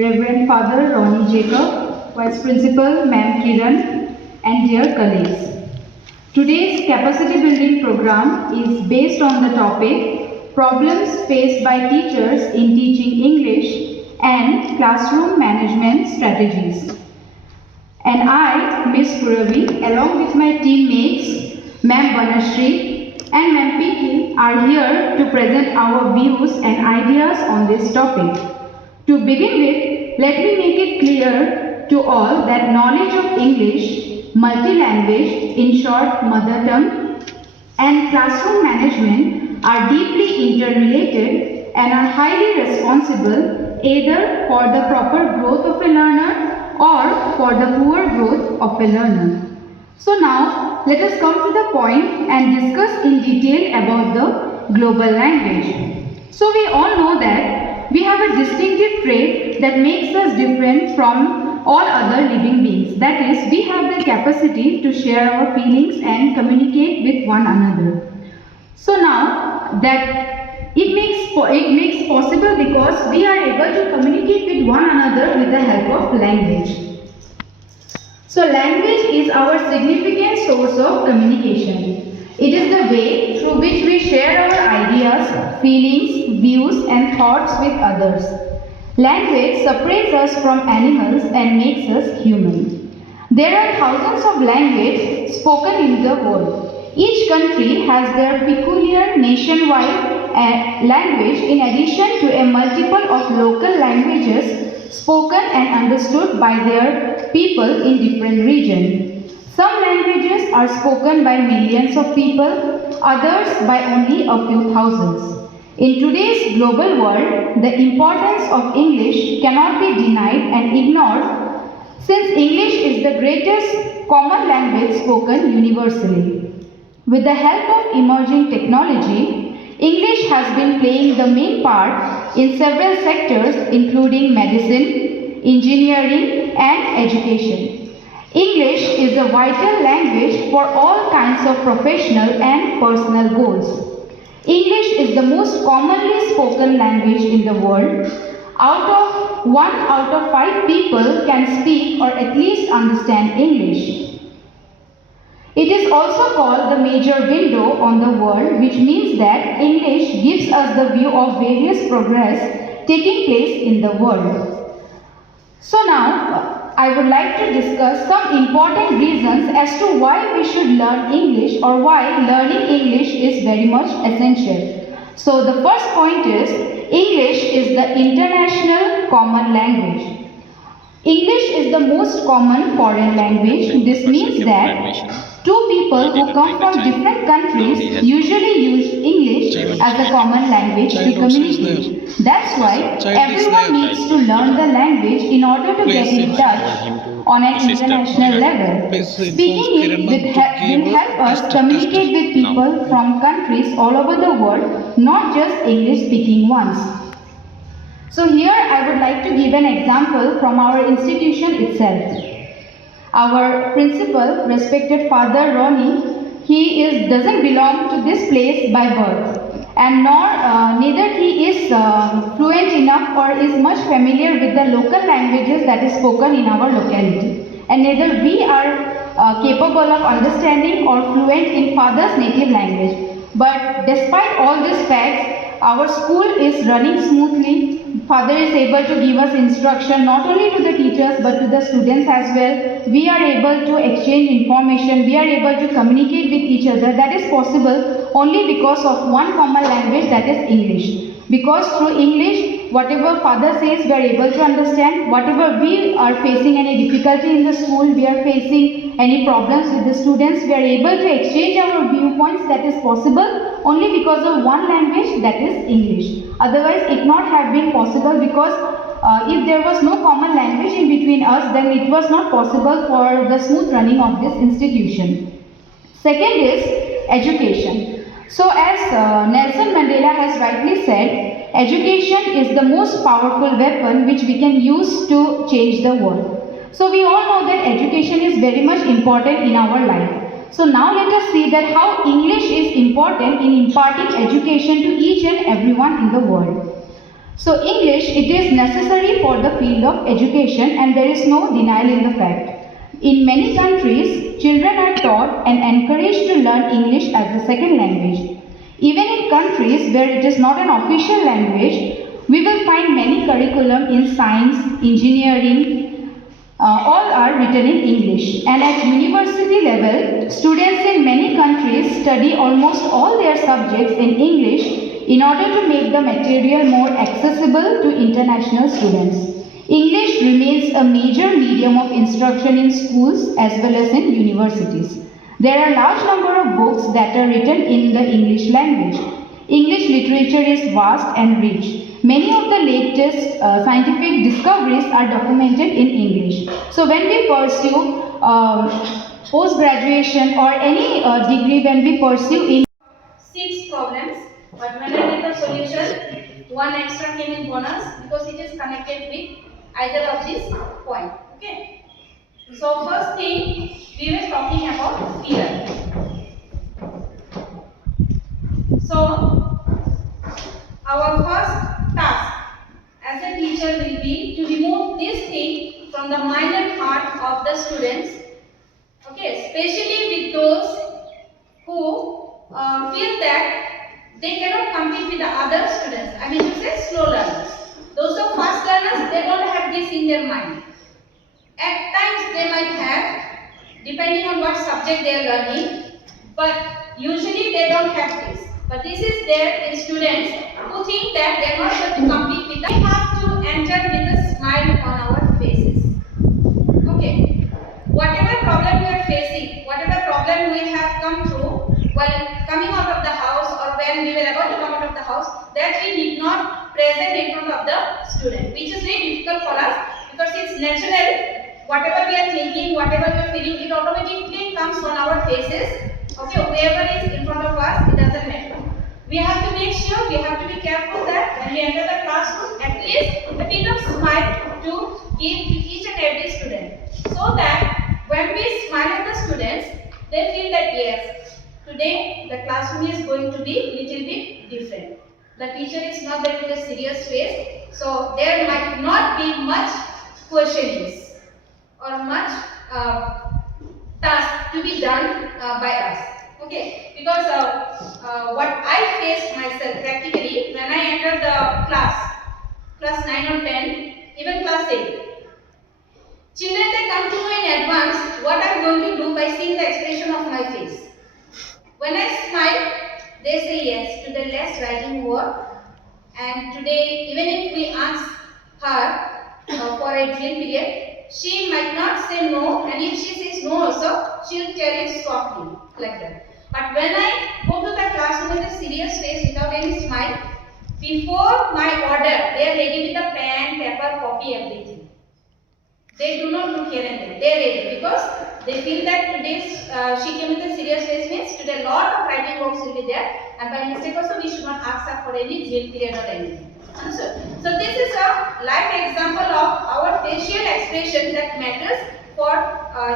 Reverend Father Ronnie Jacob, Vice Principal Ma'am Kiran, and dear colleagues. Today's capacity building program is based on the topic Problems Faced by Teachers in Teaching English and Classroom Management Strategies. And I, Miss Puravi, along with my teammates, Ma'am Banashri and Ma'am Piki, are here to present our views and ideas on this topic. To begin with, let me make it clear to all that knowledge of English, multi-language, in short mother tongue, and classroom management are deeply interrelated and are highly responsible either for the proper growth of a learner or for the poor growth of a learner. So now, let us come to the point and discuss in detail about the global language. So we all know that we have a distinctive trait that makes us different from all other living beings. That is, we have the capacity to share our feelings and communicate with one another. So now that it makes possible because we are able to communicate with one another with the help of language. So language is our significant source of communication. It is the way through which we share our ideas, feelings, views and thoughts with others. Language separates us from animals and makes us human. There are thousands of languages spoken in the world. Each country has their peculiar nationwide language in addition to a multiple of local languages spoken and understood by their people in different regions. Some languages are spoken by millions of people, others by only a few thousands. In today's global world, the importance of English cannot be denied and ignored since English is the greatest common language spoken universally. With the help of emerging technology, English has been playing the main part in several sectors including medicine, engineering and education. English is a vital language for all kinds of professional and personal goals. English is the most commonly spoken language in the world. One out of 5 people can speak or at least understand English. It is also called the major window on the world, which means that English gives us the view of various progress taking place in the world. So now, I would like to discuss some important reasons as to why we should learn English or why learning English is very much essential. So the first point is, English is the international common language. English is the most common foreign language. This means that two people who come from different countries usually use English as a common language to communicate. That's why everyone needs to learn the language in order to get in touch on an international level. Speaking it will help us communicate with people from countries all over the world, not just English-speaking ones. So here I would like to give an example from our institution itself. Our principal, respected Father Ronnie, he doesn't belong to this place by birth, and neither he is fluent enough or is much familiar with the local languages that is spoken in our locality, and neither we are capable of understanding or fluent in Father's native language. But despite all these facts, our school is running smoothly. Father is able to give us instruction not only to the teachers but to the students as well. We are able to exchange information. We are able to communicate with each other. That is possible only because of one common language, that is English. Because through English, whatever Father says, we are able to understand. Whatever we are facing any difficulty in the school, we are facing any problems with the students, we are able to exchange our viewpoints. That is possible only because of one language, that is English. Otherwise, it not have been possible because if there was no common language in between us, then it was not possible for the smooth running of this institution. Second is education. So as Nelson Mandela has rightly said, education is the most powerful weapon which we can use to change the world. So we all know that education is very much important in our life. So now let us see that how English is important in imparting education to each and everyone in the world. So English, it is necessary for the field of education, and there is no denial in the fact. In many countries, children are taught and encouraged to learn English as a second language. Even in countries where it is not an official language, we will find many curriculum in science, engineering, all are written in English. And at university level, students in many countries study almost all their subjects in English in order to make the material more accessible to international students. English remains a major medium of instruction in schools as well as in universities. There are a large number of books that are written in the English language. English literature is vast and rich. Many of the latest scientific discoveries are documented in English. So when we pursue post-graduation or any degree, when we pursue in 6 problems, but when I did the solution, 1 extra came in bonus because it is connected with either of these points. Okay. So first thing, we were talking about fear. So our first task as a teacher will be to remove this thing from the mind and heart of the students. Okay, especially with those who feel that they cannot compete with the other students. I mean to say slow learners. Those who are fast learners, they don't have this in their mind. At times they might have, depending on what subject they are learning, but usually they don't have this. But this is there in students who think that they are not going to compete with them. We have to enter with a smile on our faces. Okay. Whatever problem we are facing, whatever problem we have come through while coming out of the house or when we were about to come out of the house, that we did not present in front of the student, which is very difficult for us because it's natural. Whatever we are thinking, whatever we are feeling, it automatically comes on our faces. Okay, whoever is in front of us, it doesn't matter. We have to make sure, we have to be careful that when we enter the classroom, at least a bit of smile to give to each and every student. So that when we smile at the students, they feel that yes, today the classroom is going to be little bit different. The teacher is not there with a serious face, so there might not be much questionings or much task to be done by us. Okay, because what I faced myself practically when I entered the class 9 or 10, even class 8. Children, they come to know in advance what I am going to do by seeing the expression of my face. When I smile, they say yes to the less writing work, and today even if we ask her for a drill period, she might not say no, and if she says no also, she'll tell it softly, like that. But when I go to the classroom with a serious face without any smile, before my order, they are ready with a pen, paper, copy, everything. They do not look here and there. They are ready because they feel that today she came with a serious face means today a lot of writing works will be there, and by mistake also we should not ask her for any drill period or anything. So this is a live example of our facial expression that matters for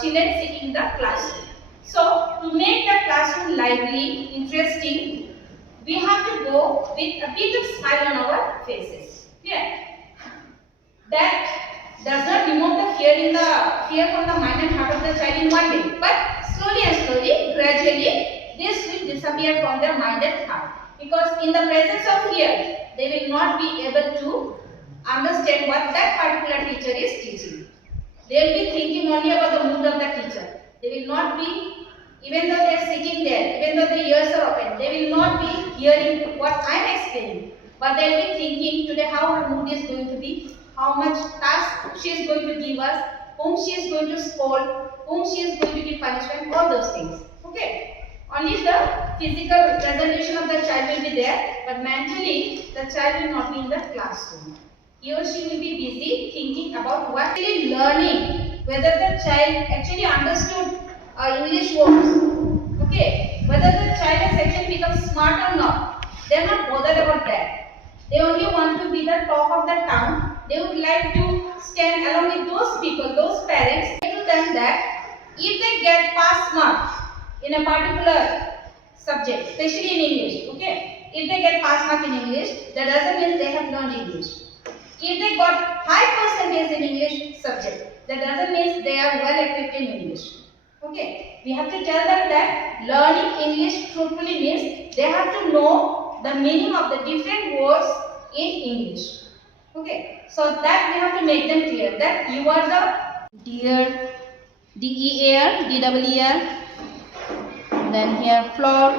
children sitting in the classroom. So to make the classroom lively, interesting, we have to go with a bit of smile on our faces. Yeah. That does not remove the fear from the mind and heart of the child in one day, but slowly and slowly, gradually, this will disappear from their mind and heart. Because in the presence of fear, they will not be able to understand what that particular teacher is teaching. They will be thinking only about the mood of the teacher. They will not be, even though they are sitting there, even though their ears are open, they will not be hearing what I am explaining. But they will be thinking today how her mood is going to be, how much task she is going to give us, whom she is going to scold, whom she is going to give punishment, all those things. Okay. Only the physical presentation of the child will be there, but mentally the child will not be in the classroom. He or she will be busy thinking about what really learning, whether the child actually understood English words. Okay, whether the child has actually become smart or not. They are not bothered about that. They only want to be the talk of the town. They would like to stand along with those people, those parents, say to them that if they get pass mark in a particular subject, especially in English, okay, if they get pass mark in English, that doesn't mean they have learned English. If they got high that doesn't mean they are well equipped in English. Okay, we have to tell them that learning English truthfully means they have to know the meaning of the different words in English. Okay, so that we have to make them clear that you are the dear, D-E-A-R, D-E-E-R, then here floor,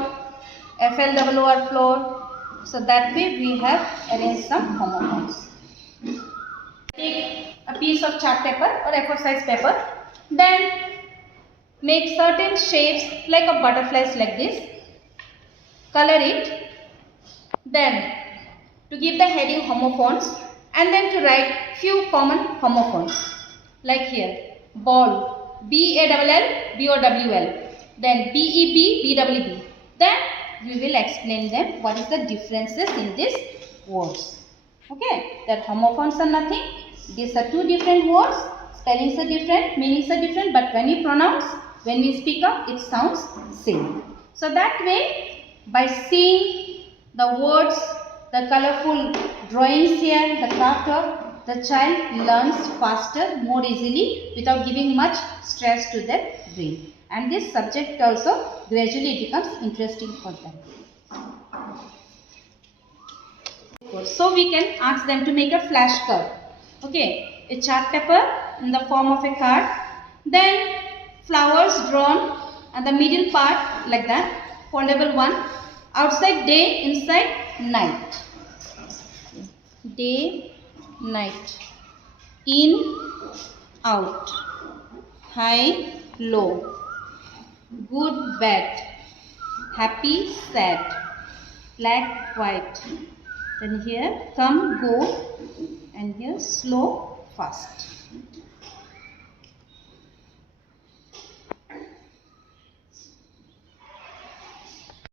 F-L-O-O-R, floor. So that way we have arranged some homophones. Take a piece of chart paper or A4 size paper, then make certain shapes like a butterflies like this, color it, then to give the heading homophones, and then to write few common homophones like here ball, B-A-L-L, B-O-W-L, then B-E-B, B-W-B. Then we will explain them what is the differences in these words. Okay, that homophones are nothing. These are two different words. Spellings are different, meanings are different, but when we pronounce, when we speak up, it sounds same. So that way, by seeing the words, the colorful drawings here, the craft work, the child learns faster, more easily, without giving much stress to their brain. And this subject also gradually becomes interesting for them. So we can ask them to make a flashcard. Okay, a chart paper in the form of a card, then flowers drawn and the middle part like that, foldable one, outside day, inside night. Day, night, in, out, high, low, good, bad, happy, sad, black, white. Then here come, go, and here slow, fast.